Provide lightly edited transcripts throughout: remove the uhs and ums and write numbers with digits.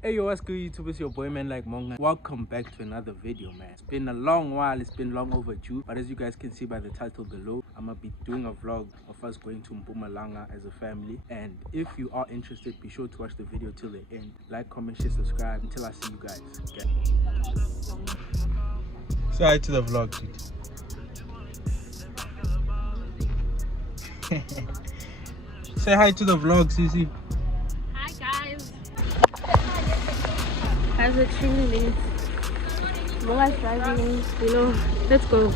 Hey yo, what's good YouTube? It's your boy man like Monga. Welcome back to another video, man. It's been a long while, it's been long overdue, but as you guys can see by the title below, I'm gonna be doing a vlog of us going to Mpumalanga as a family. And if you are interested, be sure to watch the video till the end. Like, comment, share, subscribe until I see you guys. Okay. Say hi to the vlog, dude. Say hi to the vlog, Sisi. Hi guys. As a training, Moa's driving, you know, let's go.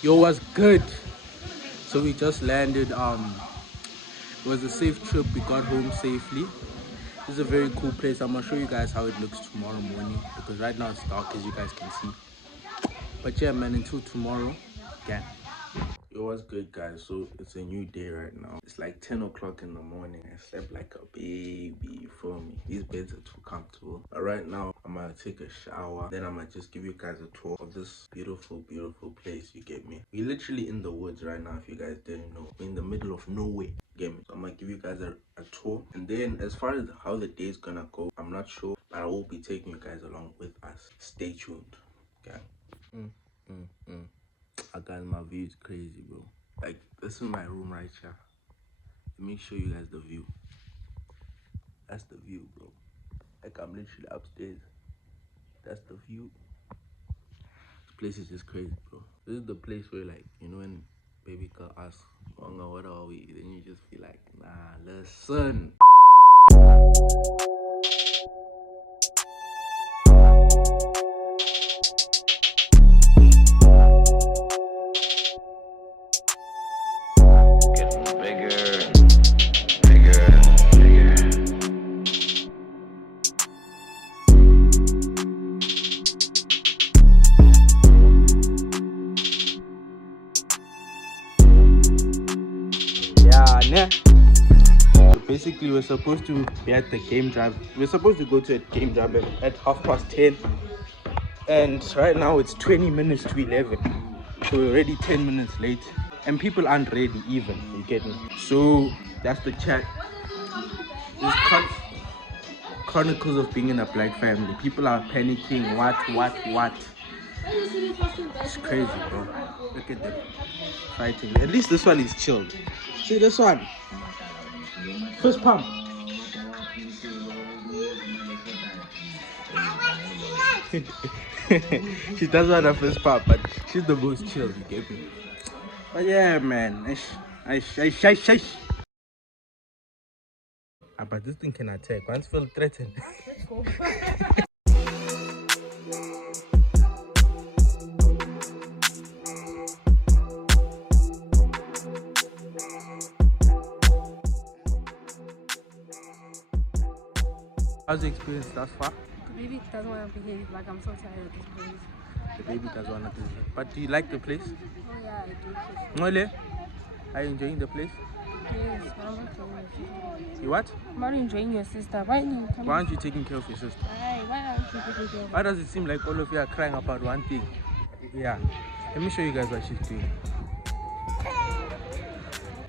Yo, what's good? So we just landed. It was a safe trip. We got home safely. This is a very cool place. I'm gonna show you guys how it looks tomorrow morning, because right now it's dark, as you guys can see. But yeah, man, until tomorrow again. Yo, what's good, guys? So it's a new day right now. It's like 10 o'clock in the morning. I slept like a baby, you feel me? These beds are too comfortable. But right now I'm gonna take a shower, then I'm gonna just give you guys a tour of this beautiful place. You get me? We're literally in the woods right now. If you guys didn't know, we're in the middle of nowhere. You get me? So I'm gonna give you guys a tour, and then as far as how the day is gonna go, I'm not sure, but I will be taking you guys along with us. Stay tuned. Okay. I got my view is crazy, bro. Like, this is my room right here. Let me show you guys the view. That's the view, bro. Like, I'm literally upstairs. That's the view. This place is just crazy, bro. This is the place where, like, you know, when baby girl asks, Wanga, what are we? Then you just feel like, nah, listen. So basically, we're supposed to be at the game drive. We're supposed to go to a game drive at 10:30, and right now it's 20 minutes to 11. So we're already 10 minutes late, and people aren't ready even. You get me? So that's the chat. This chronicles of being in a black family. People are panicking. What? It's crazy, bro. Look at them fighting. At least this one is chilled. See this one? First pump. She does want a first pump, but she's the most chill, you get me? But yeah, man. But this thing can attack. Once feel threatened. Let's go. How's the experience thus far? The baby doesn't want to behave. Like, I'm so tired of this place. The baby does want to behave. But do you like the place? Oh yeah, I do. Ngole, are you enjoying the place? Yes, but I'm not enjoying your sister. You what? I'm not enjoying your sister. Why aren't you taking care of your sister? Why aren't you taking care of her? Why does it seem like all of you are crying about one thing? Yeah. Let me show you guys what she's doing.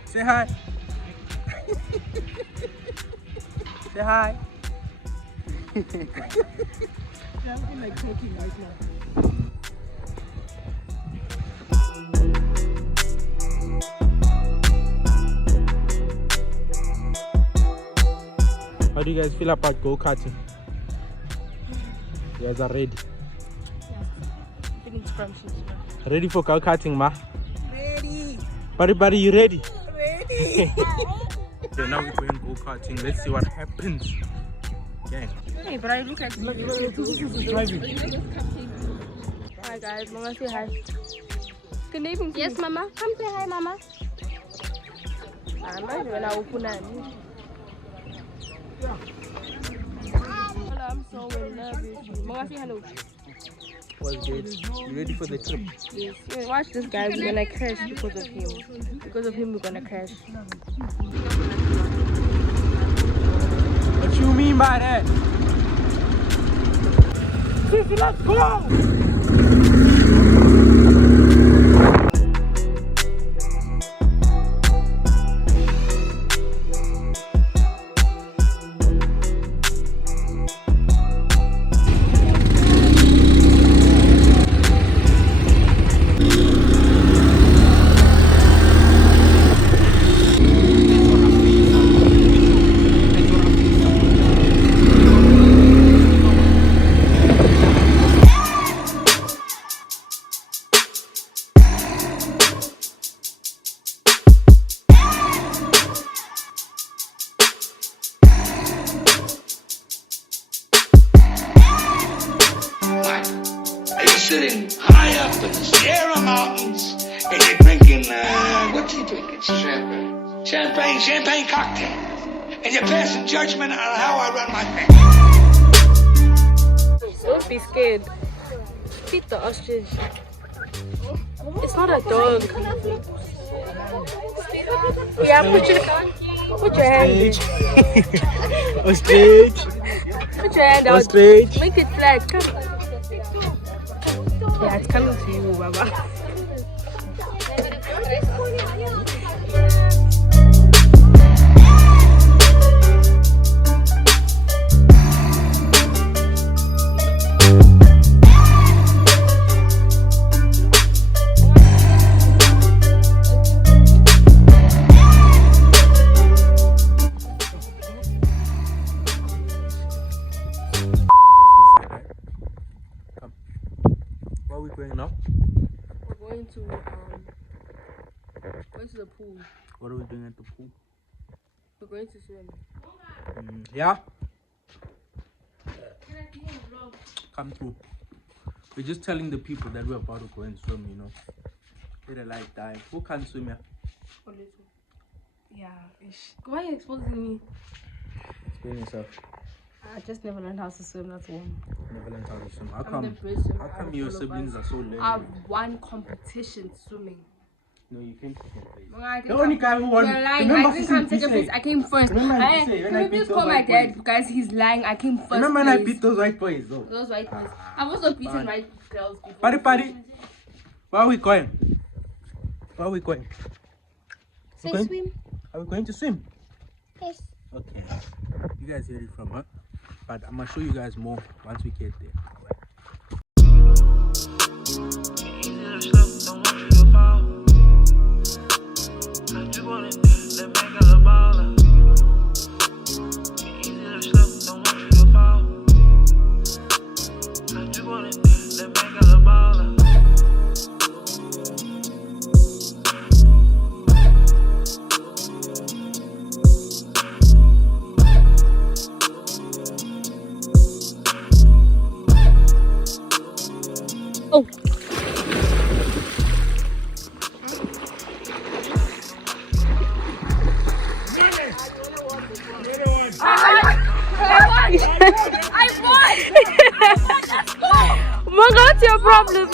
Say hi. Say hi. I feel like talking right now. How do you guys feel about go-karting? You guys are ready? Yeah. Feeling scrumptious. Ready for go-karting, ma? Ready. Buddy, you ready? Ready. Okay, now we're going go-karting. Let's see what happens. Gang. Hey, but I look at you. Driving. Hi guys, Mama, say hi. Good evening. Yes, Mama. Come say hi, Mama. I'm not even open. Hola. Mama, say hello. What's good? You ready for the trip? Yes. Watch this, guys. We're gonna crash because of him. Because of him, we're gonna crash. What you mean by that? Let's go! Sitting high up in the Sierra Mountains and you're drinking, what's he drinking? Champagne cocktail. And you're passing judgment on how I run my thing. Don't be scared. Feed the ostrich. It's not a dog. Yeah, put your hand there. Ostrich. Put your hand out. Ostrich. Make it flat. Come. Yeah, it's coming to you, Baba. Where are we going now? We're going to the pool. What are we doing at the pool? We're going to swim. Yeah? Come through. We're just telling the people that we're about to go and swim, you know. Let a light dive. Who can't swim here? A little. Yeah. Why are you exposing me? Explain yourself. I just never learned how to swim, that's one. Never learned how to swim. I'm the best swimmer. How come your siblings are so learned? I've won competition swimming. No, you came second place. The only guy who won. You're lying. I didn't come second place. I came first. Remember I say, when I beat Please those call my white dad boys. because he's lying. I came first. Remember when I place. beat those white boys though? Those white boys. I've also beaten white girls before. Party. Where are we going? Where are we going? Say swim. Are we going to swim? Yes. Okay. You guys hear it from her. But I'm gonna show you guys more once we get there. Oh. I won! Let's go! Mom, what's your problem?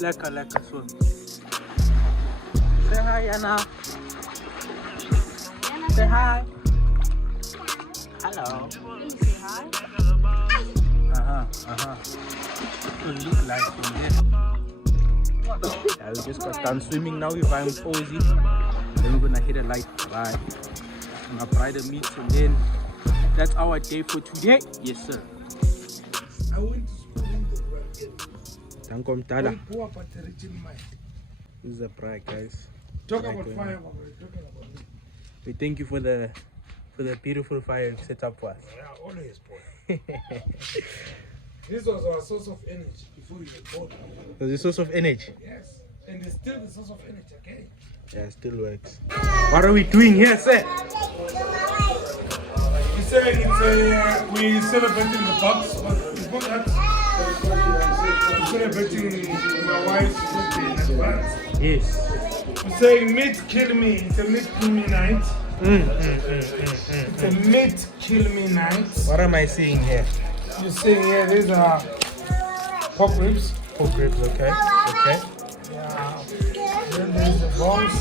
Let's go! Leka swim. Say hi, Anna. Say hi. Hello. Say hi. It look like from there. Yeah, we just got done swimming now. We're buying Posy. Then we're gonna hit a light ride. I'm gonna buy the meat and then that's our day for today. Yes, sir. I went to school in the world. Thank Tada. This is a pride, guys. Talk about fire. We're talking about me. We thank you for the for the beautiful fire you've set up for us. Yeah, always, boy. This was our source of energy before we were born. It was the source of energy? Yes, and it's still the source of energy, okay? Yeah, it still works. What are we doing here, sir? We say we celebrating the box, but before that, we're celebrating my wife's birthday in advance. Yes. We're saying meat kill me. It's a meat kill me night. It's a meat kill me night. What am I seeing here? You're seeing here, these are pork ribs. Pork ribs, okay. Okay. Yeah. Then there's the bones.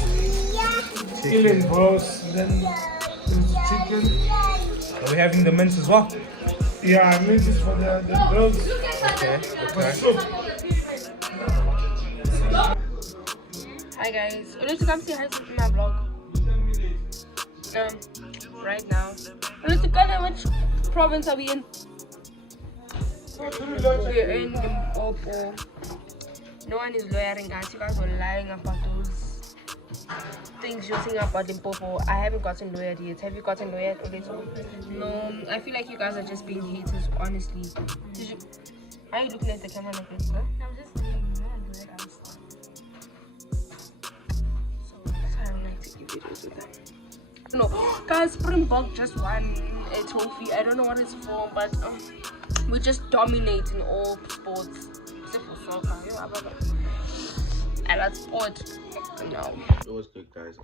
Chicken balls. Then there's chicken. Are we having the mince as well? Yeah, meat is for the girls. Okay. For soup. Hi guys, you need to come say hi to my vlog. Right now. Let's look at which province are we in? We're in Limpopo. No one is lawyering us. You guys were lying about those things you're saying about Limpopo. I haven't gotten lawyered yet. Have you gotten lawyered already? No, I feel like you guys are just being haters, honestly. Are you looking at the camera like this? Huh? I'm just saying, no one lawyered us. So that's why I don't like to give videos with that. No, guys, Springbok just won a trophy. I don't know what it's for, but we just dominate in all sports except for soccer. I like sport. No. It was good, guys.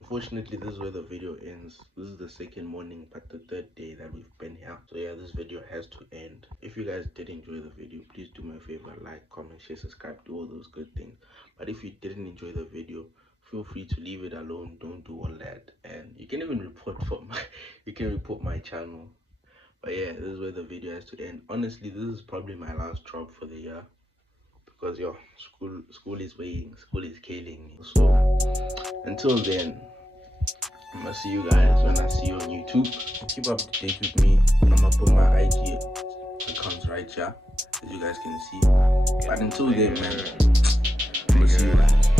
Unfortunately, this is where the video ends. This is the second morning, but the third day that we've been here. So yeah, this video has to end. If you guys did enjoy the video, please do me a favor, like, comment, share, subscribe, do all those good things. But if you didn't enjoy the video, feel free to leave it alone. Don't do all that, and you can even report my channel. But yeah, this is where the video has to end. Honestly, this is probably my last job for the year, because yo, school is weighing, school is killing me. So until then, I'm gonna see you guys when I see you on YouTube. Keep up to date with me. I'm gonna put my IG accounts right here, as you guys can see. But until then, man, I'm gonna see you guys.